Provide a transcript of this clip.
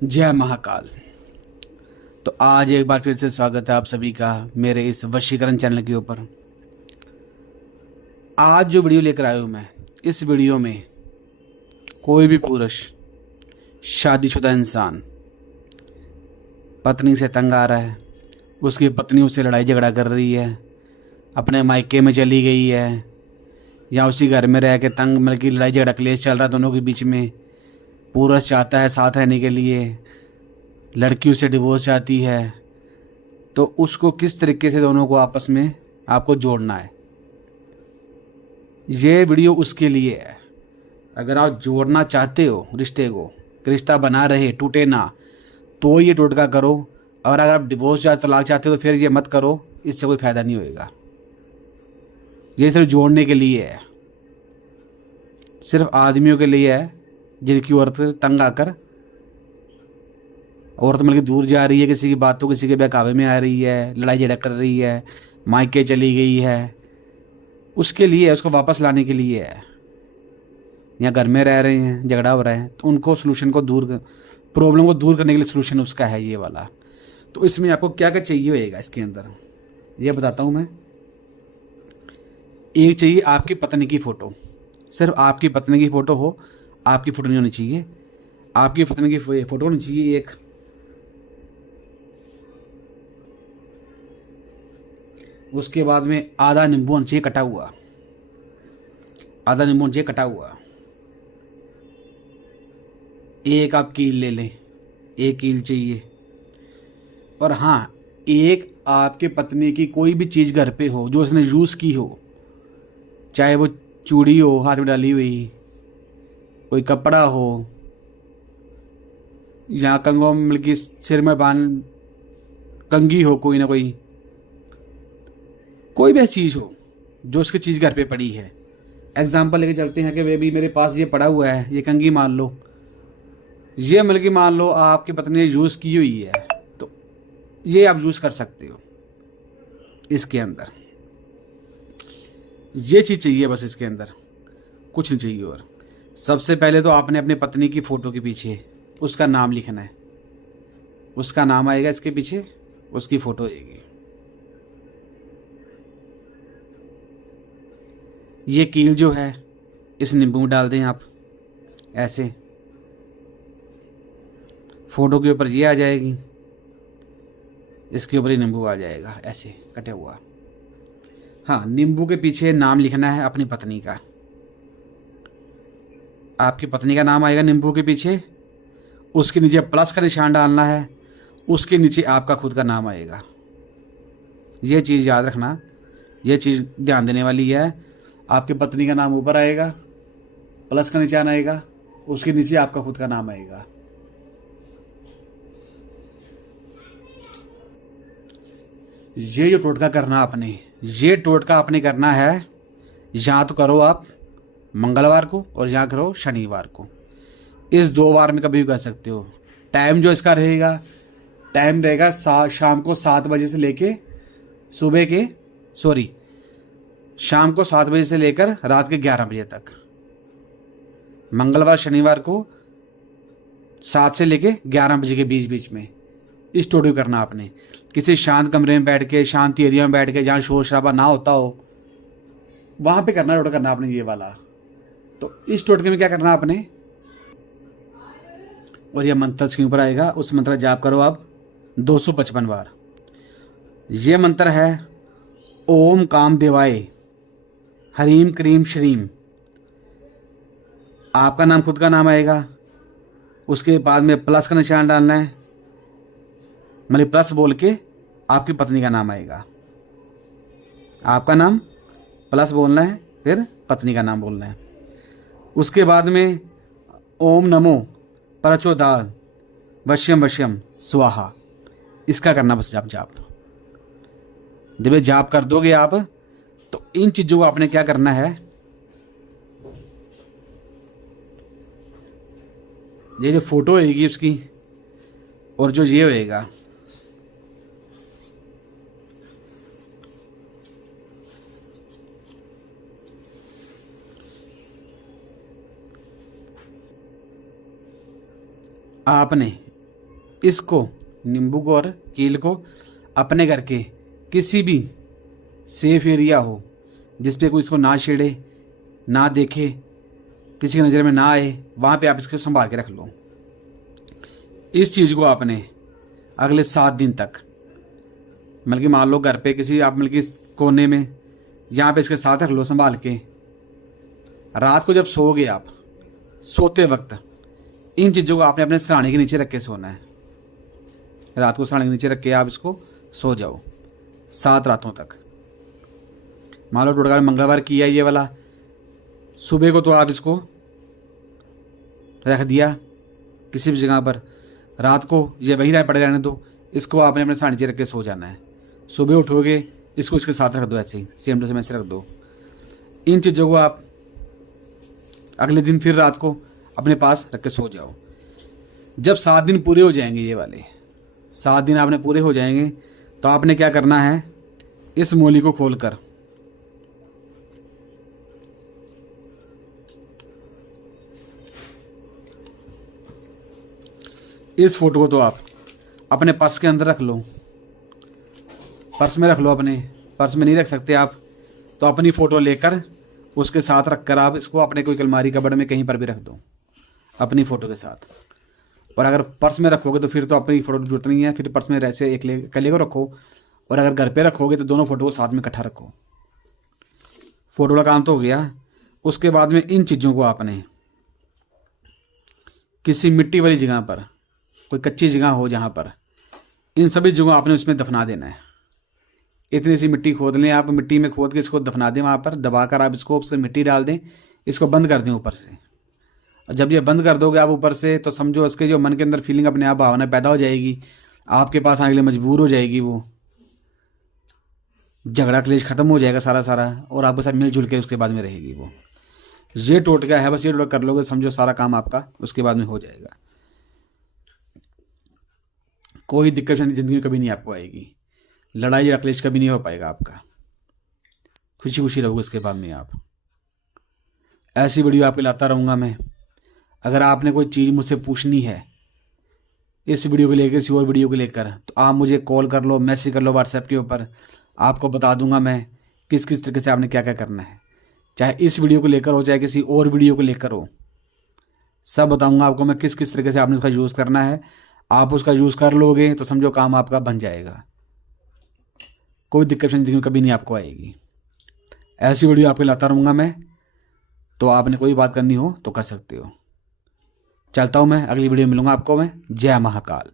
जय महाकाल। तो आज एक बार फिर से स्वागत है आप सभी का मेरे इस वशीकरण चैनल के ऊपर। आज जो वीडियो लेकर आया हूँ मैं, इस वीडियो में कोई भी पुरुष, शादीशुदा इंसान पत्नी से तंग आ रहा है, उसकी पत्नी उससे लड़ाई झगड़ा कर रही है, अपने मायके में चली गई है, या उसी घर में रह के तंग मतलब कि लड़ाई झगड़ा क्लेश चल रहा है दोनों के बीच में, पुरुष चाहता है साथ रहने के लिए, लड़की उसे डिवोर्स चाहती है, तो उसको किस तरीके से दोनों को आपस में आपको जोड़ना है, ये वीडियो उसके लिए है। अगर आप जोड़ना चाहते हो रिश्ते को, कि रिश्ता बना रहे टूटे ना, तो ये टोटका करो। और अगर आप डिवोर्स या तलाक चाहते हो तो फिर ये मत करो, इससे कोई फ़ायदा नहीं होएगा। ये सिर्फ जोड़ने के लिए है, सिर्फ आदमियों के लिए है जिनकी औरत तंग आकर, औरत मिलकर दूर जा रही है, किसी की बातों किसी के बहकावे में आ रही है, लड़ाई झगड़ा कर रही है, मायके चली गई है, उसके लिए है, उसको वापस लाने के लिए है। या घर में रह रहे हैं, झगड़ा हो रहा है, तो उनको सोल्यूशन को प्रॉब्लम को दूर करने के लिए सोल्यूशन उसका है ये वाला। तो इसमें आपको क्या क्या चाहिए होएगा इसके अंदर, ये बताता हूँ मैं। एक चाहिए आपकी पत्नी की फ़ोटो, सिर्फ आपकी पत्नी की फ़ोटो हो, आपकी फ़ोटो नहीं होनी चाहिए, आपकी पत्नी की फ़ोटो होनी चाहिए एक। उसके बाद में आधा नींबू होना चाहिए कटा हुआ, आधा नींबू होना चाहिए कटा हुआ। एक आप कील ले लें, एक कील चाहिए। और हाँ, एक आपके पत्नी की कोई भी चीज़ घर पे हो जो उसने यूज़ की हो, चाहे वो चूड़ी हो हाथ में डाली हुई, कोई कपड़ा हो, या कंगों में मतलब कि सिर में बांध कंघी हो, कोई ना कोई भी ऐसी चीज़ हो जो उसकी चीज़ घर पे पड़ी है। एग्जाम्पल लेके चलते हैं कि बेबी मेरे पास ये पड़ा हुआ है, ये कंघी मान लो, ये मतलब कि मान लो आपकी पत्नी ने यूज़ की हुई है, तो ये आप यूज़ कर सकते हो। इसके अंदर ये चीज़ चाहिए बस, इसके अंदर कुछ नहीं चाहिए। और सबसे पहले तो आपने अपने पत्नी की फ़ोटो के पीछे उसका नाम लिखना है, उसका नाम आएगा इसके पीछे, उसकी फ़ोटो आएगी। ये कील जो है इस नींबू में डाल दें आप, ऐसे फ़ोटो के ऊपर ये आ जाएगी, इसके ऊपर ही नींबू आ जाएगा ऐसे कटे हुआ। हाँ, नींबू के पीछे नाम लिखना है अपनी पत्नी का, आपकी पत्नी का नाम आएगा नींबू के पीछे, उसके नीचे प्लस का निशान डालना है, उसके नीचे आपका खुद का नाम आएगा। ये चीज़ याद रखना, ये चीज़ ध्यान देने वाली है। आपकी पत्नी का नाम ऊपर आएगा, प्लस का निशान आएगा, उसके नीचे आपका खुद का नाम आएगा। ये जो टोटका करना आपने, ये टोटका आपने करना है, यहाँ तो करो आप मंगलवार को और यहाँ करो शनिवार को। इस 2 बार में कभी भी कर सकते हो। टाइम जो इसका रहेगा, टाइम रहेगा शाम को 7 बजे से लेके सुबह के शाम को 7 बजे से लेकर रात के 11 बजे तक। मंगलवार शनिवार को 7 से लेके 11 बजे के बीच बीच में इस टोटके करना आपने। किसी शांत कमरे में बैठ के, शांति एरिया में बैठ के, जहाँ शोर शराबा ना होता हो, वहाँ पे करना टोटका करना आपने ये वाला। तो इस टोटके में क्या करना आपने, और यह मंत्र स्क्रीन पर आएगा, उस मंत्र जाप करो आप 255 बार। ये मंत्र है ओम काम देवाय हरीम क्रीम श्रीम। आपका नाम खुद का नाम आएगा, उसके बाद में प्लस का निशान डालना है, मतलब प्लस बोल के आपकी पत्नी का नाम आएगा। आपका नाम प्लस बोलना है, फिर पत्नी का नाम बोलना है। उसके बाद में ओम नमो परचोदान वश्यम वश्यम स्वाहा, इसका करना बस जाप। जब ये जाप कर दोगे आप, तो इन चीज़ों को आपने क्या करना है, ये जो फोटो होएगी उसकी, और जो ये होएगा, आपने इसको, नींबू को और कील को अपने घर के किसी भी सेफ एरिया हो जिस पे कोई इसको ना छेड़े, ना देखे, किसी की नज़र में ना आए, वहाँ पे आप इसको संभाल के रख लो। इस चीज़ को आपने अगले 7 दिन तक, मतलब कि मान लो घर पे किसी आप मतलब कि कोने में यहाँ पे इसके साथ रख लो संभाल के। रात को जब सोओगे आप, सोते वक्त इन चीज़ों को आपने अपने सिरहाने के नीचे रख के सोना है। रात को सिरहाने के नीचे रख के आप इसको सो जाओ 7 रातों तक। मान लो टोटका मंगलवार किया ये वाला, सुबह को तो आप इसको रख दिया किसी भी जगह पर, रात को ये वही पड़े रहने दो, इसको आपने अपने सिरहाने नीचे रख के सो जाना है। सुबह उठोगे इसको इसके साथ रख दो, ऐसे ही सेम टू सेम ऐसे रख दो। इन चीज़ों को आप अगले दिन फिर रात को अपने पास रख के सो जाओ। जब 7 दिन पूरे हो जाएंगे, ये वाले 7 दिन आपने पूरे हो जाएंगे, तो आपने क्या करना है, इस मूली को खोलकर इस फोटो को तो आप अपने पर्स के अंदर रख लो। पर्स में रख लो, अपने पर्स में नहीं रख सकते आप तो अपनी फ़ोटो लेकर उसके साथ रख कर आप इसको अपने कोई अलमारी कबर्ड में कहीं पर भी रख दो अपनी फ़ोटो के साथ। और अगर पर्स में रखोगे तो फिर तो अपनी फ़ोटो की जरूरत नहीं है, फिर पर्स में ऐसे एक अकेले को रखो। और अगर घर पे रखोगे तो दोनों फ़ोटो को साथ में इकट्ठा रखो। फ़ोटो का काम तो हो गया। उसके बाद में इन चीज़ों को आपने किसी मिट्टी वाली जगह पर, कोई कच्ची जगह हो जहाँ पर, इन सभी जगहों आपने उसमें दफना देना है। इतनी सी मिट्टी खोद लें आप, मिट्टी में खोद के इसको दफना दें, वहाँ पर दबाकर आप इसको उसमें मिट्टी डाल दें, इसको बंद कर दें ऊपर से। और जब ये बंद कर दोगे आप ऊपर से, तो समझो उसके जो मन के अंदर फीलिंग अपने आप भावना पैदा हो जाएगी, आपके पास आने के लिए मजबूर हो जाएगी। वो झगड़ा क्लेश खत्म हो जाएगा सारा, और आपके साथ मिलजुल के उसके बाद में रहेगी वो। ये टोटका है, बस ये टोटका कर लोगे समझो सारा काम आपका उसके बाद में हो जाएगा। कोई दिक्कत ज़िंदगी में कभी नहीं आपको आएगी, लड़ाई या क्लेश कभी नहीं हो पाएगा आपका, खुशी खुशी रहोगे इसके बाद में आप। ऐसी वीडियो आपके लाता रहूँगा मैं। अगर आपने कोई चीज़ मुझसे पूछनी है इस वीडियो को लेकर, किसी और वीडियो को लेकर, तो आप मुझे कॉल कर लो, मैसेज कर लो व्हाट्सएप के ऊपर, आपको बता दूंगा मैं किस किस तरीके से आपने क्या क्या करना है। चाहे इस वीडियो को लेकर हो, चाहे किसी और वीडियो को लेकर हो, सब बताऊंगा आपको मैं किस किस तरीके से आपने उसका यूज़ करना है। आप उसका यूज़ कर लोगे तो समझो काम आपका बन जाएगा, कोई दिक्कत ज़िंदगी में कभी नहीं आपको आएगी। ऐसी वीडियो आपके लाता रहूँगा मैं, तो आपने कोई बात करनी हो तो कर सकते हो। चलता हूँ मैं, अगली वीडियो में मिलूँगा आपको मैं। जय महाकाल।